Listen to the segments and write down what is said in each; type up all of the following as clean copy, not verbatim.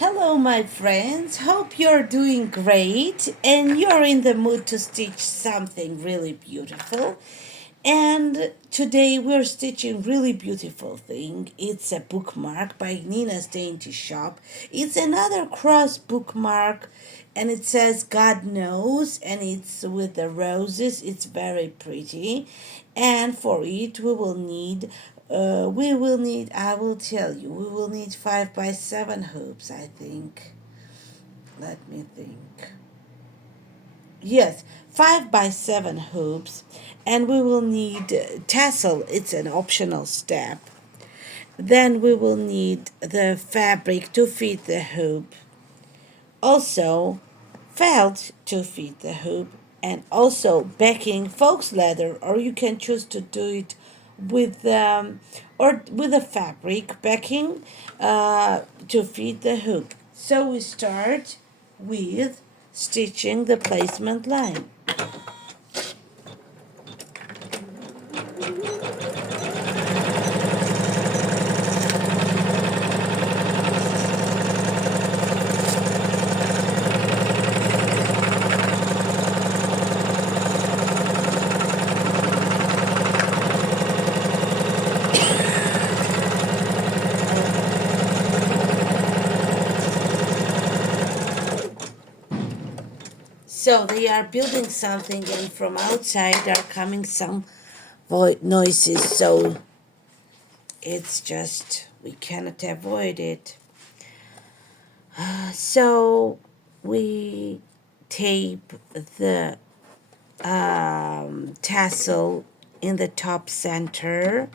Hello, my friends. Hope you're doing great and you're in the mood to stitch something really beautiful. And today we're stitching really beautiful thing. It's a bookmark by NinasDaintyShop. It's another cross bookmark and it says God knows and it's with the roses. It's very pretty. And for it I will tell you, we will need 5 by 7 hoops, I think. Let me think. Yes, 5 by 7 hoops, and we will need tassel, it's an optional step. Then we will need the fabric to fit the hoop, also felt to fit the hoop, and also backing fox leather, or you can choose to do it with or with a fabric backing to fit the hook. So we start with stitching the placement line. So they are building something, and from outside are coming some noises. So it's just we cannot avoid it. So we tape the tassel in the top center,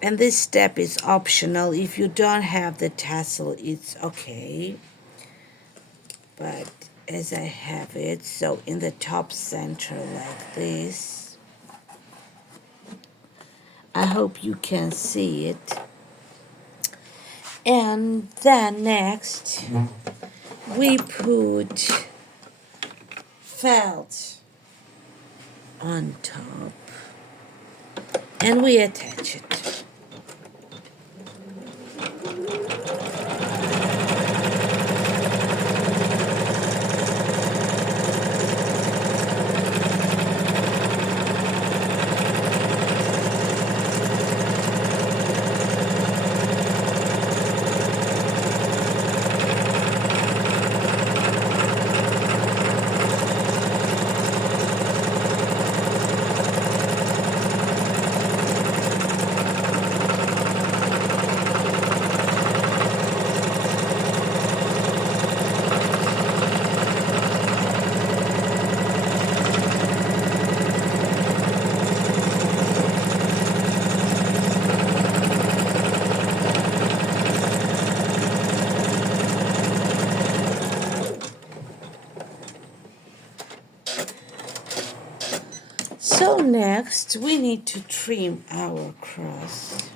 and this step is optional. If you don't have the tassel, it's okay, but as I have it, so in the top center like this, I hope you can see it. And then next we put felt on top and we attach it. So next we need to trim our cross.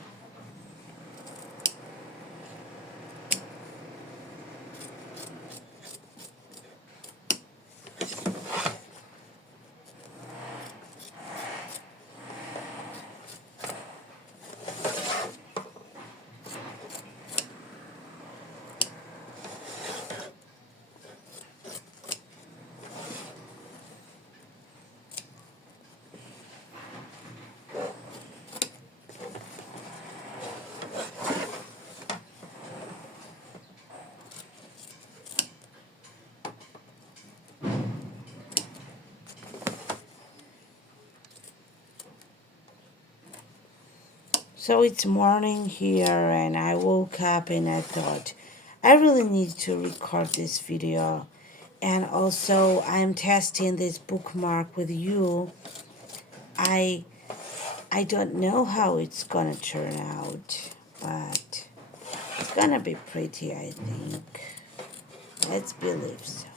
So it's morning here and I woke up and I thought I really need to record this video, and also I'm testing this bookmark with you. I I don't know how it's gonna turn out, but it's gonna be pretty, I think. Let's believe so.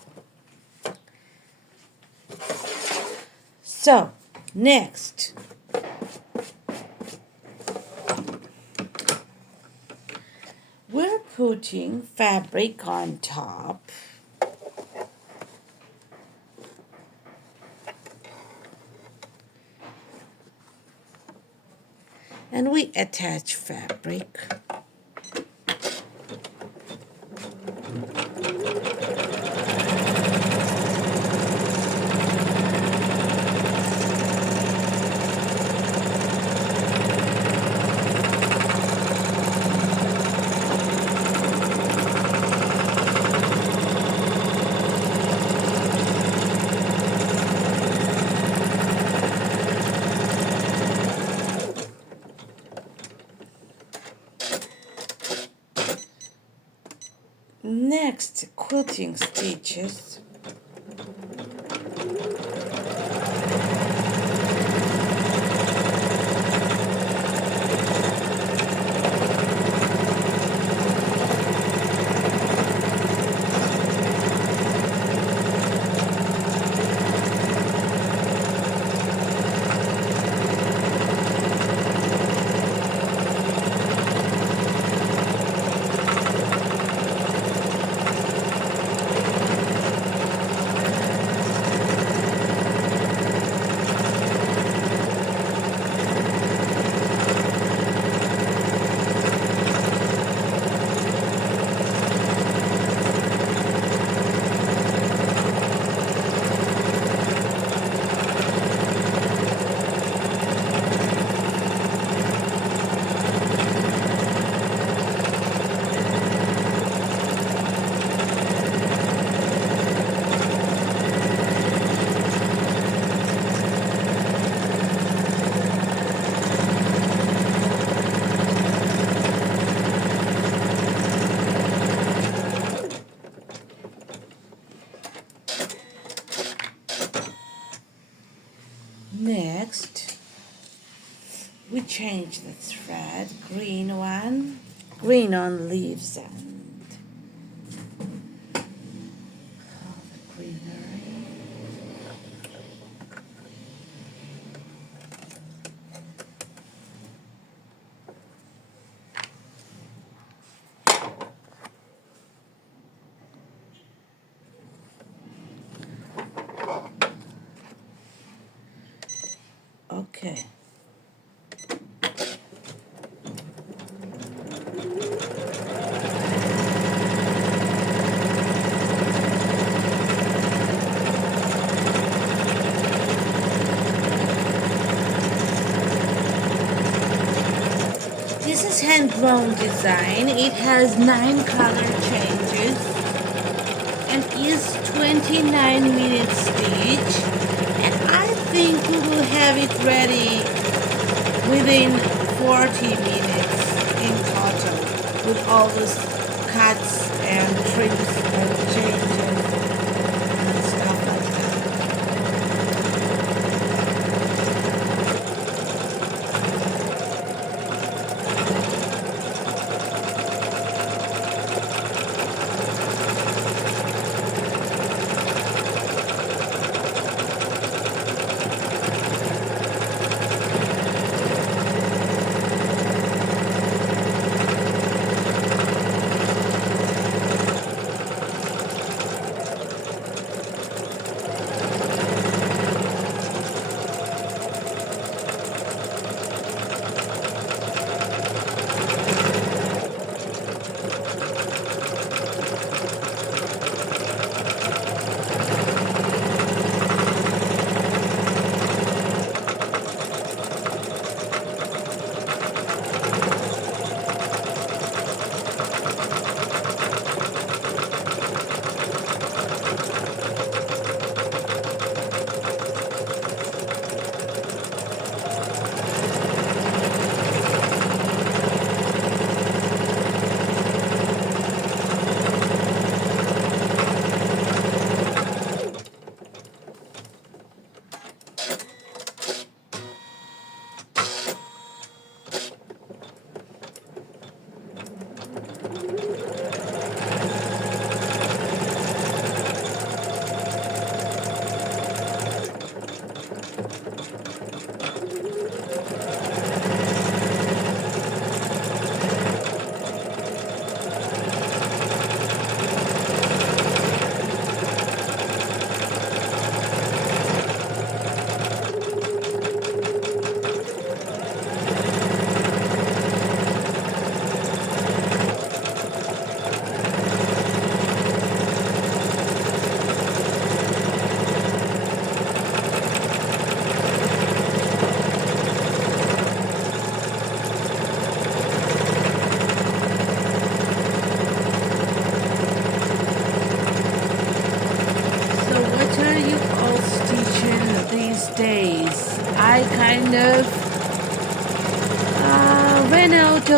So next we're putting fabric on top. And we attach fabric. Next, quilting stitches. Next, we change the thread, green one, green on leaves and all the greenery. Okay. This is hand-blown design. It has 9 color changes and is 29 minutes stitch. And I think we will have it ready within 40 minutes in total with all those cuts and trims and changes and stuff like that.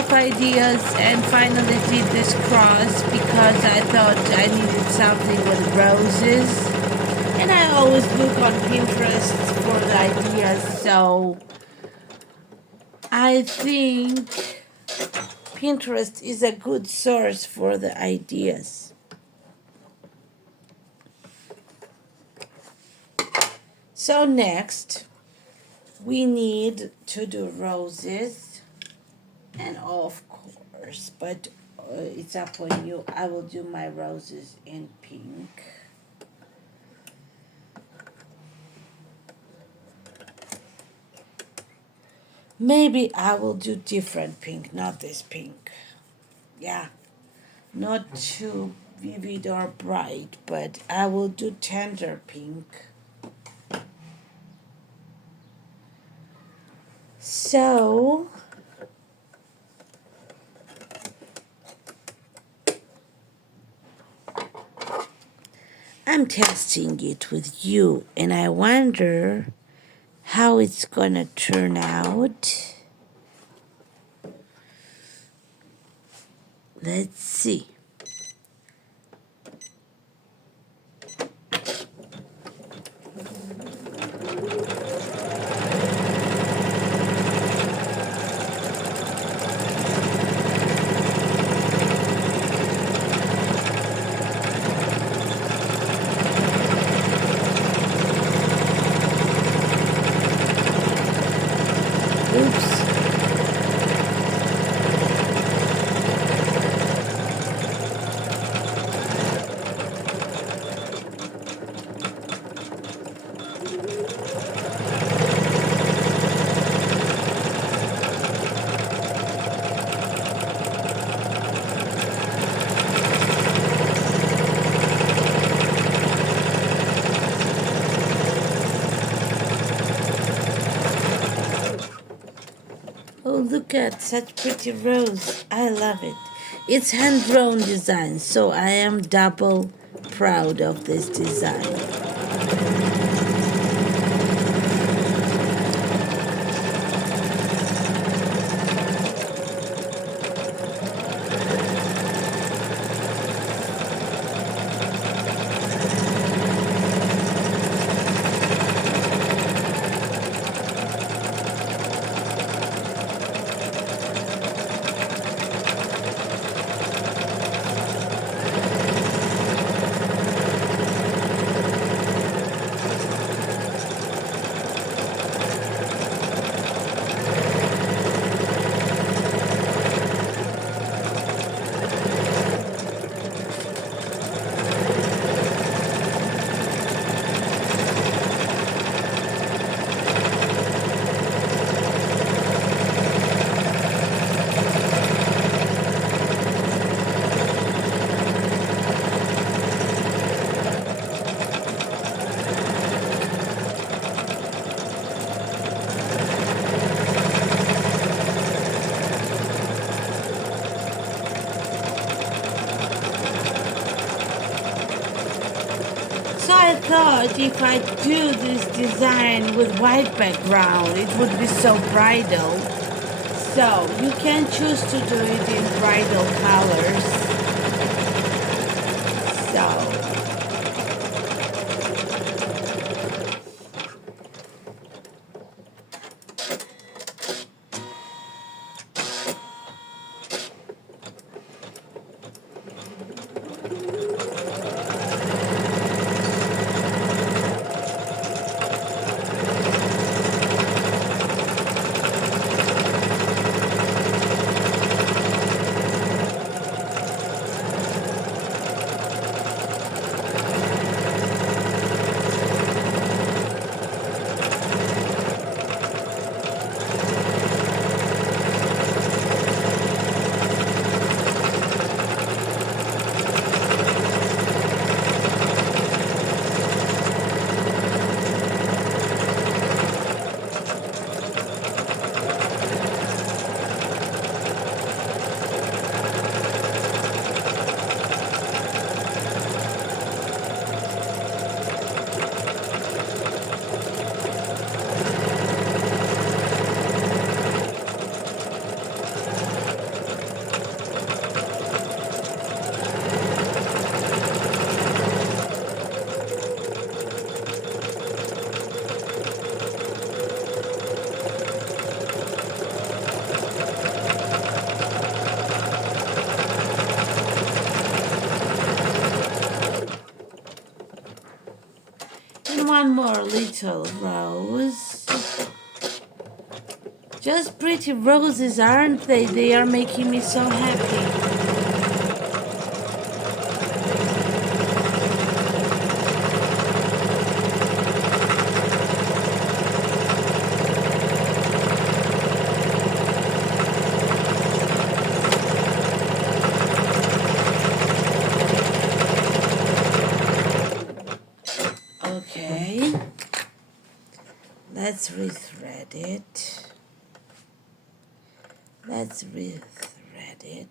of ideas and finally did this cross because I thought I needed something with roses. And I always look on Pinterest for the ideas, so I think Pinterest is a good source for the ideas. So next, we need to do roses, and of course, but it's up on you. I will do my roses in pink. Maybe I will do different pink, not this pink. Yeah, not too vivid or bright, but I will do tender pink. So, I'm testing it with you, and I wonder how it's gonna turn out. Let's see. Oops. Oh, look at such pretty rose. I love it. It's hand-drawn design, so I am double proud of this design. So I thought if I do this design with white background, it would be so bridal. So you can choose to do it in bridal colors. So one more little rose. Just pretty roses, aren't they? They are making me so happy. Okay, let's rethread it. Let's rethread it.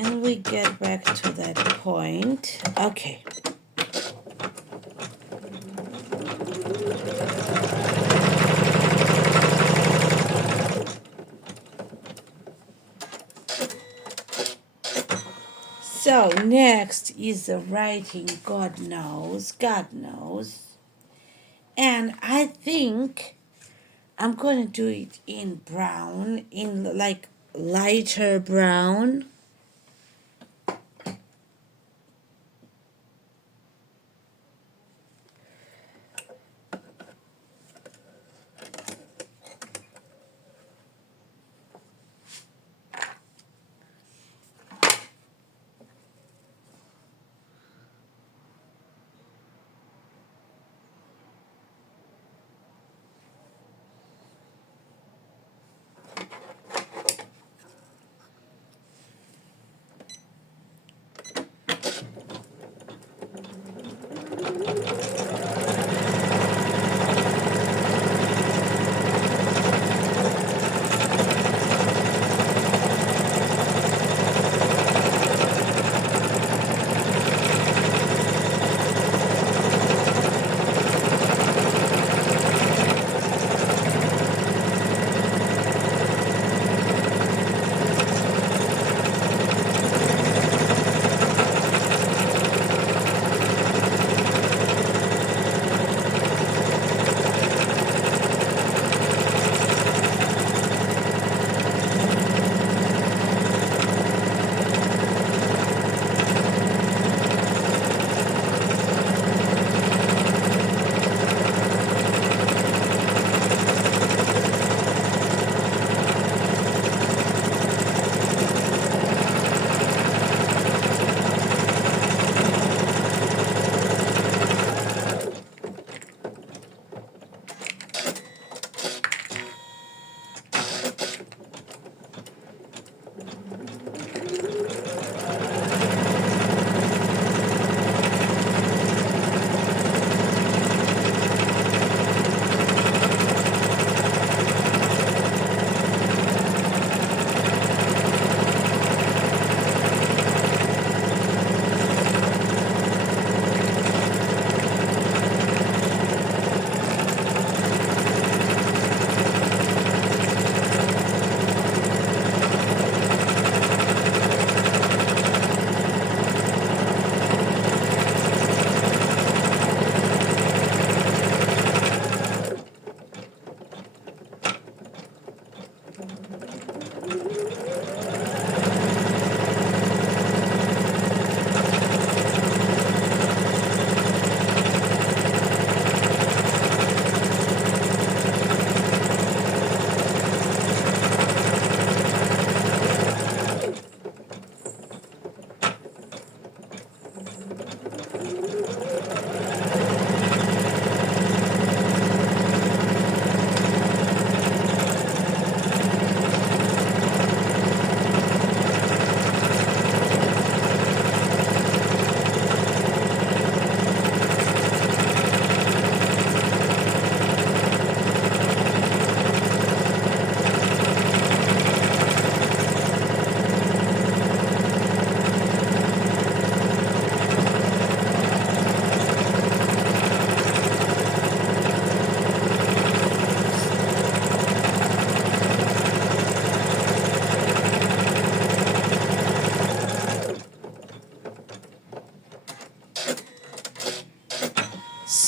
And we get back to that point. Okay. So next is the writing God knows, God knows. And I think I'm going to do it in brown, in like lighter brown.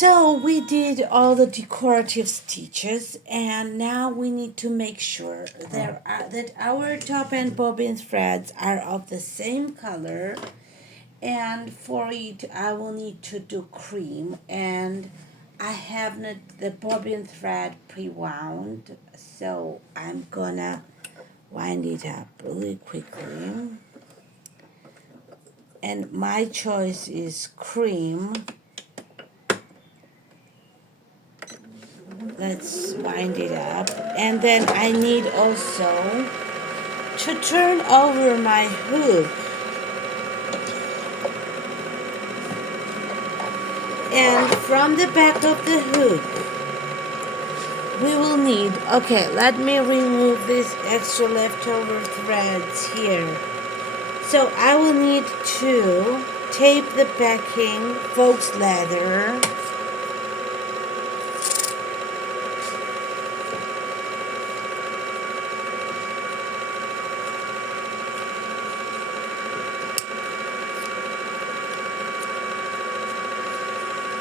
So we did all the decorative stitches, and now we need to make sure that our top and bobbin threads are of the same color. And for it, I will need to do cream, and I have not the bobbin thread pre-wound, so I'm gonna wind it up really quickly. And my choice is cream. Let's wind it up. And then I need also to turn over my hoop. And from the back of the hoop, we will need, okay, let me remove these extra leftover threads here. So I will need to tape the backing, faux leather.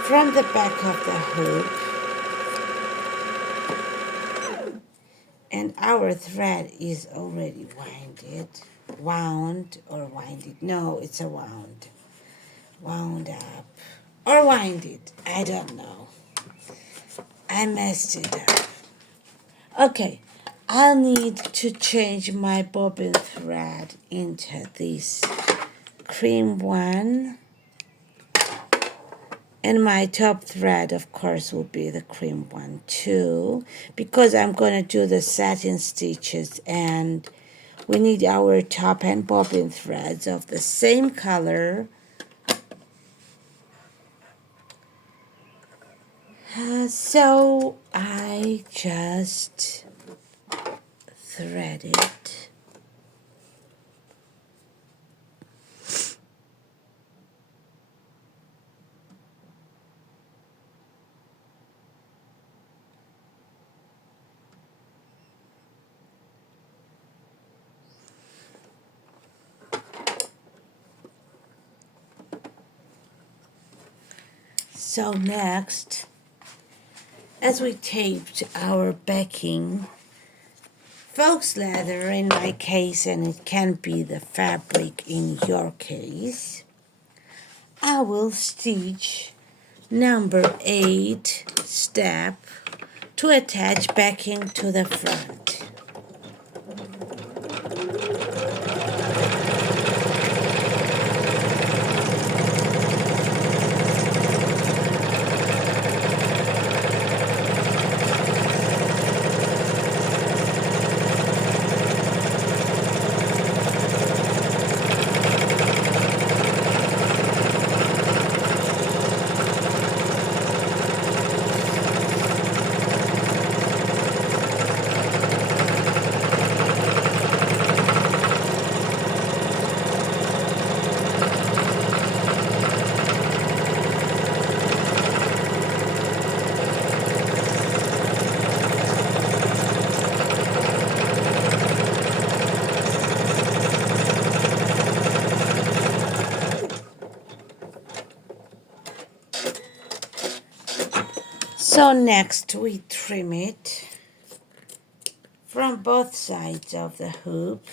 From the back of the hoop, and our thread is already winded. No, it's a wound up, or winded. I don't know. I messed it up. Okay, I'll need to change my bobbin thread into this cream one. And my top thread, of course, will be the cream one too, because I'm going to do the satin stitches, and we need our top and bobbin threads of the same color. So I just thread it. So next, as we taped our backing, faux leather in my case, and it can be the fabric in your case, I will stitch number 8 step to attach backing to the front. So next we trim it from both sides of the hoop.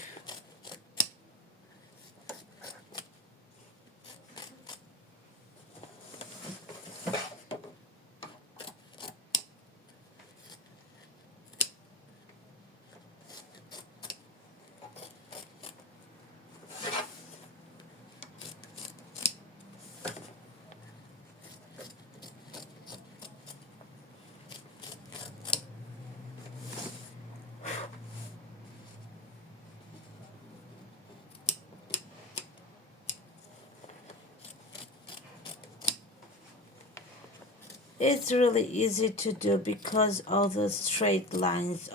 It's really easy to do because all the straight lines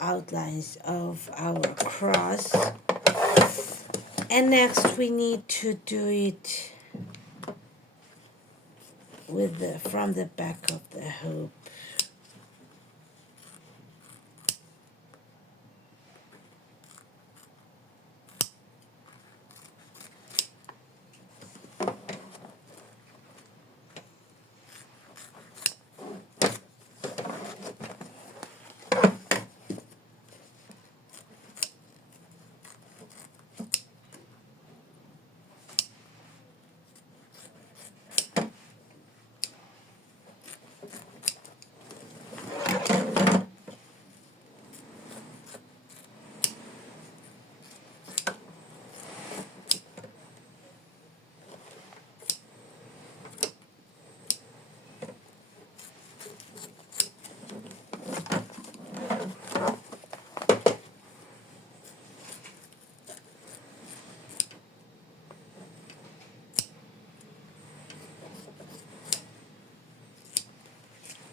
outlines of our cross. And next we need to do it with from the back of the hoop.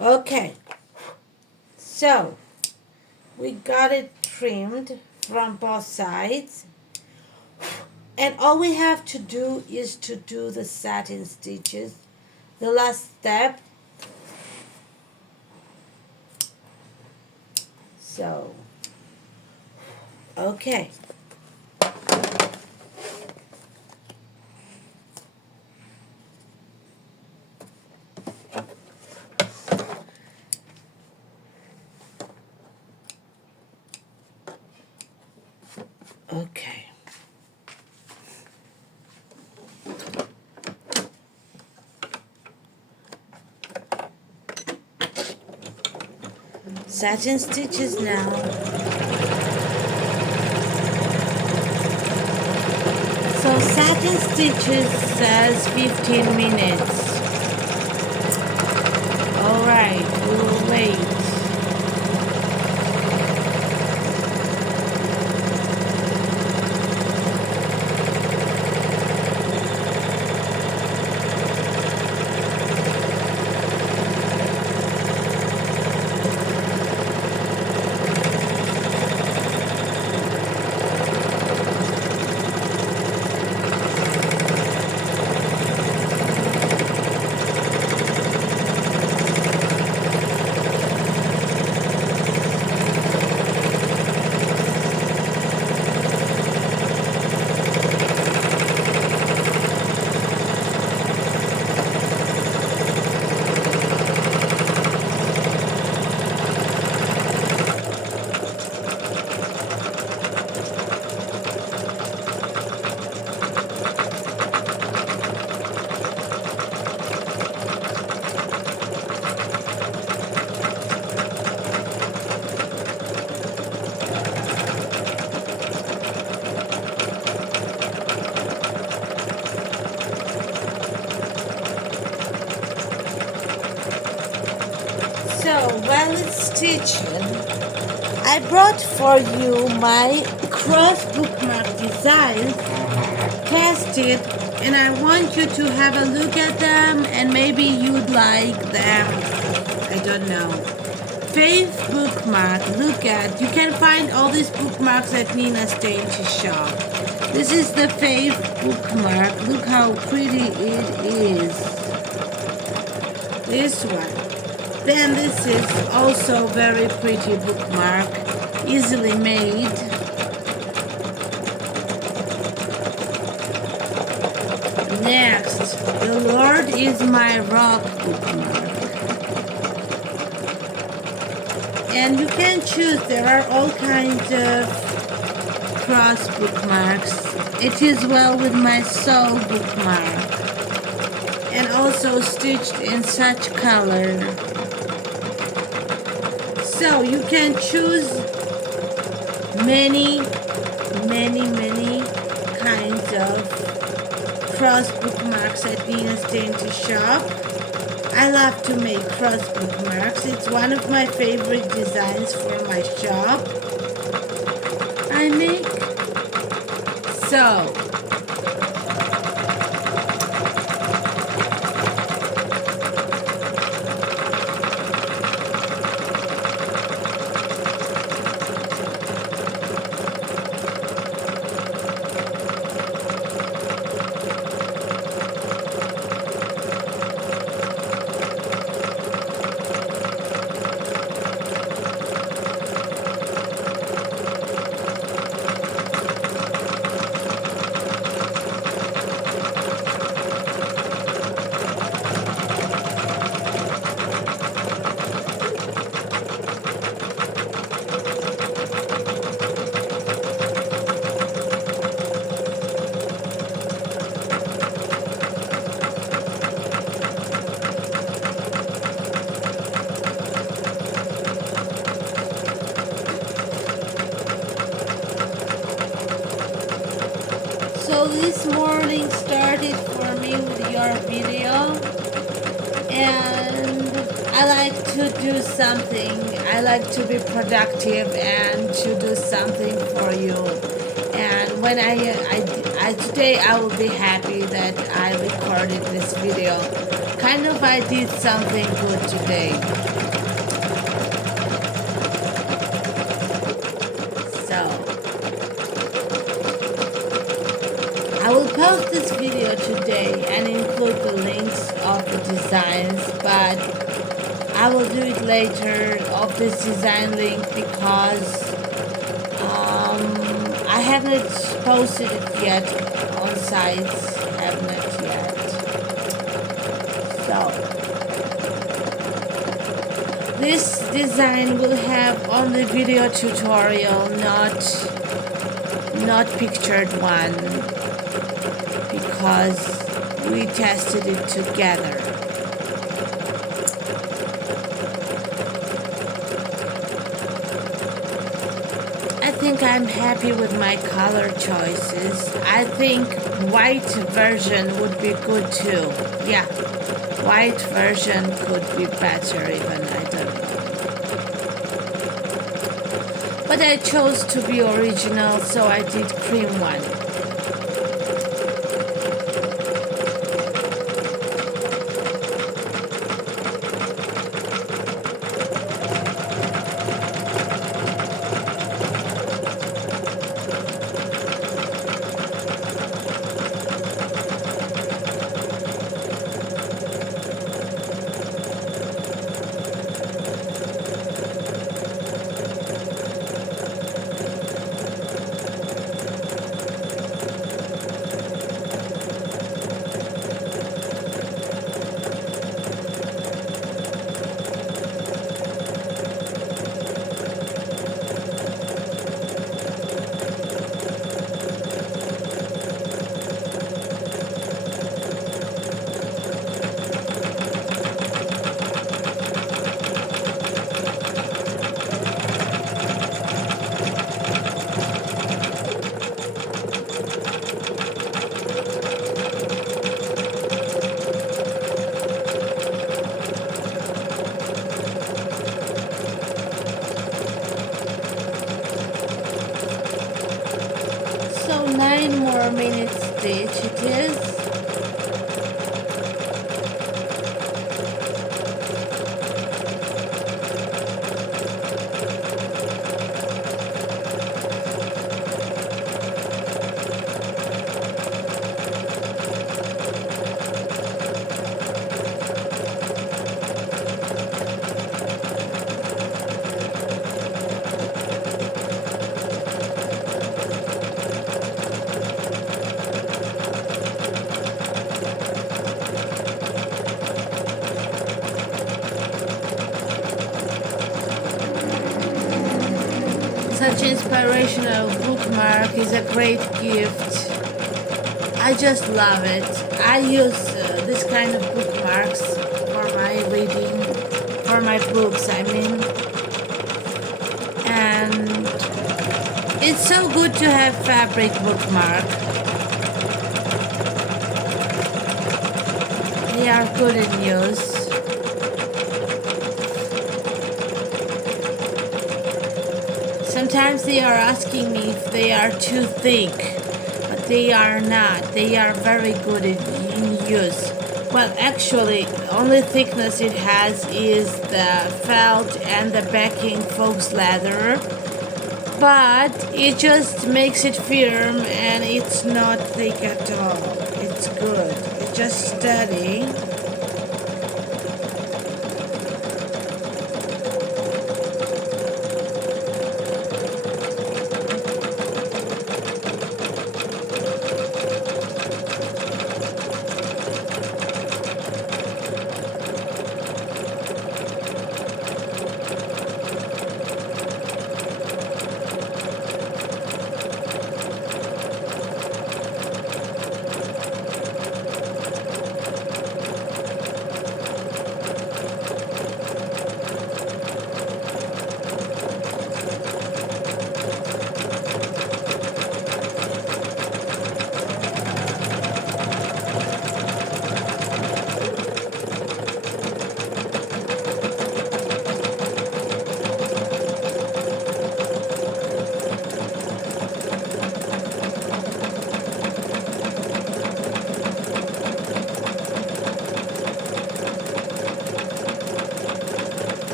Okay, so we got it trimmed from both sides, and all we have to do is to do the satin stitches, the last step. So okay. Okay. Satin stitches now. So satin stitches says 15 minutes. Alright, we will wait. So while it's stitching, I brought for you my cross bookmark designs, tested, and I want you to have a look at them, and maybe you'd like them. I don't know. Fave bookmark, look at, you can find all these bookmarks at NinasDaintyShop. This is the Fave bookmark. Look how pretty it is. This one. Then this is also very pretty bookmark, easily made. Next, the Lord is my rock bookmark. And you can choose, there are all kinds of cross bookmarks. It is well with my soul bookmark. And also stitched in such color. So you can choose many kinds of cross bookmarks at NinasDaintyShop. I love to make cross bookmarks. It's one of my favorite designs for my shop I make. So So this morning started for me with your video, and I like to do something. I like to be productive and to do something for you. And when I today I will be happy that I recorded this video. kind of I did something good today. So I will post this video today and include the links of the designs, but I will do it later of this design link because I haven't posted it yet on sites, haven't yet. So this design will have only video tutorial, not pictured one, because we tested it together. I think I'm happy with my color choices. I think white version would be good too. Yeah, white version could be better even, I don't know. But I chose to be original, so I did cream one. So 9 more minutes stitch it is. Such inspirational bookmark is a great gift. I just love it. I use this kind of bookmarks for my reading, for my books, I mean. And it's so good to have fabric bookmark. They are good in use. Sometimes they are asking me if they are too thick, but they are not. They are very good in use. Well, actually, only thickness it has is the felt and the backing fox leather, but it just makes it firm and it's not thick at all. It's good. It's just steady.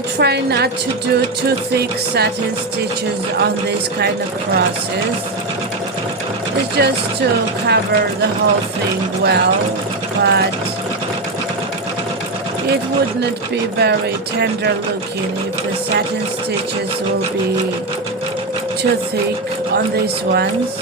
I try not to do too thick satin stitches on this kind of crosses. It's just to cover the whole thing well, but it would not be very tender looking if the satin stitches will be too thick on these ones.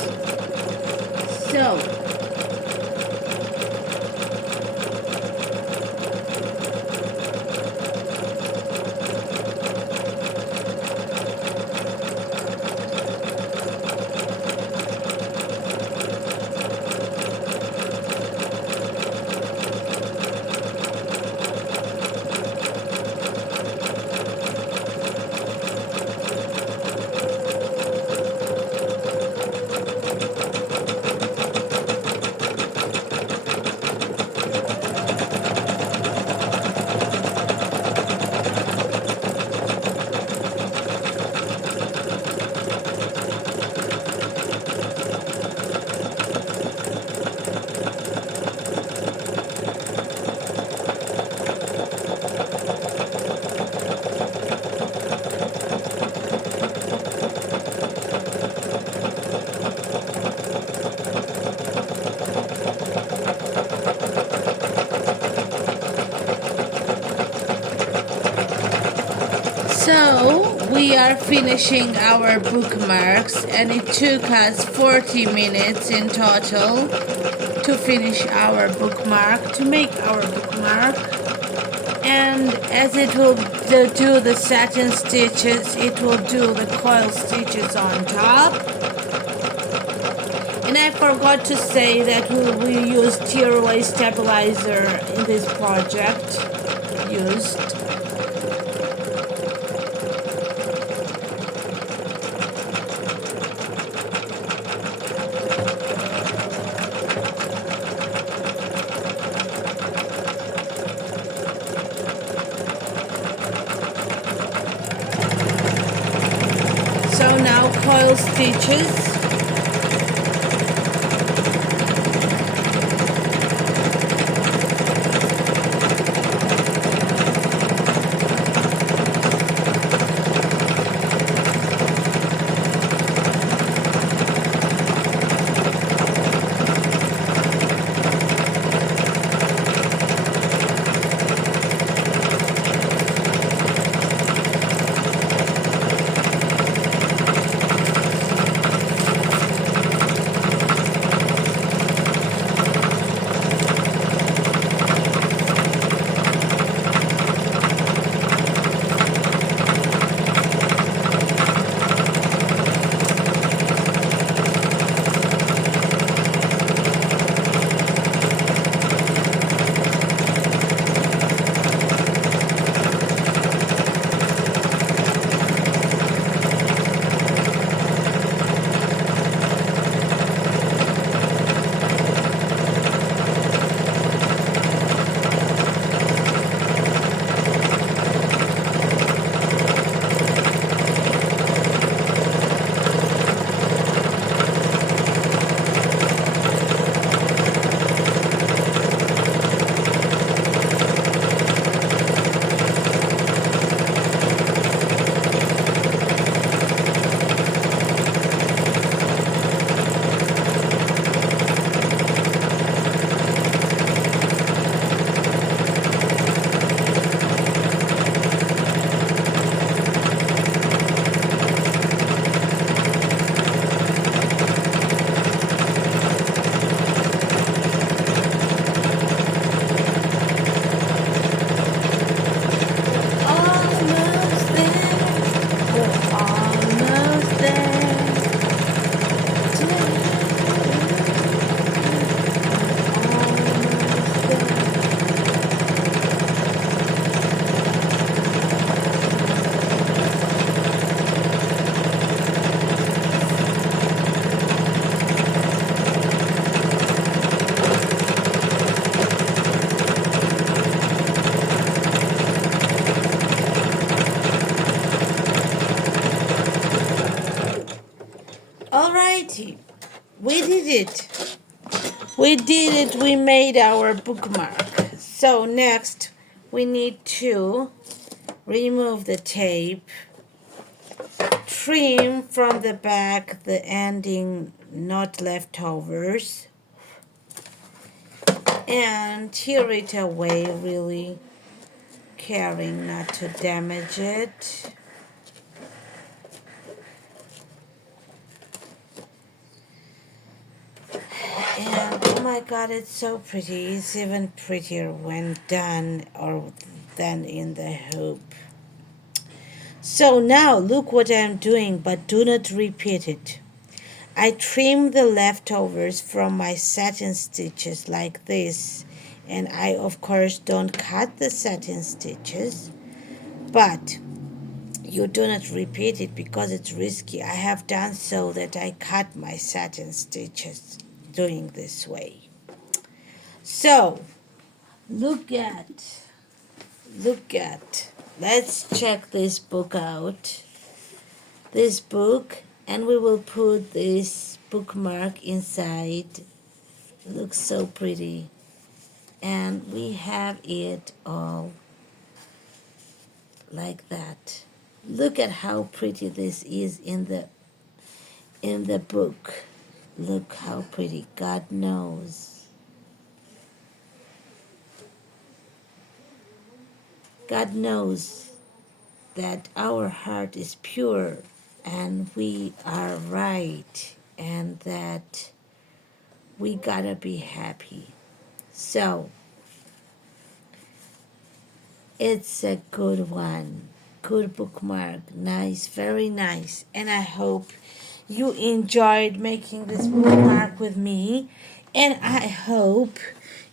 So we are finishing our bookmarks, and it took us 40 minutes in total to finish our bookmark, to make our bookmark. And as it will do the satin stitches, it will do the coil stitches on top. And I forgot to say that we use tearaway stabilizer in this project. Used. So now coil stitches. Alrighty, we did it. We did it. We made our bookmark. So next we need to remove the tape, trim from the back the ending not leftovers, and tear it away, really caring not to damage it. And oh my god, it's so pretty. It's even prettier when done or than in the hoop. So now look what I'm doing, but do not repeat it. I trim the leftovers from my satin stitches like this, and I of course don't cut the satin stitches, but you do not repeat it because it's risky. I have done so that I cut my satin stitches doing this way. So look at, let's check this book out. This book, and we will put this bookmark inside. Looks so pretty. And we have it all like that. Look at how pretty this is in the book. Look how pretty. God knows. God knows that our heart is pure and we are right and that we gotta be happy. So it's a good one. Good bookmark. Nice, very nice. And I hope you enjoyed making this bookmark with me. And I hope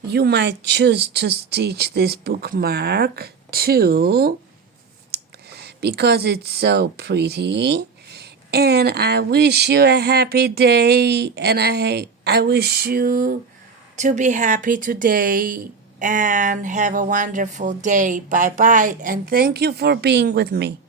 you might choose to stitch this bookmark too, because it's so pretty. And I wish you a happy day, and I wish you to be happy today and have a wonderful day. Bye bye, and thank you for being with me.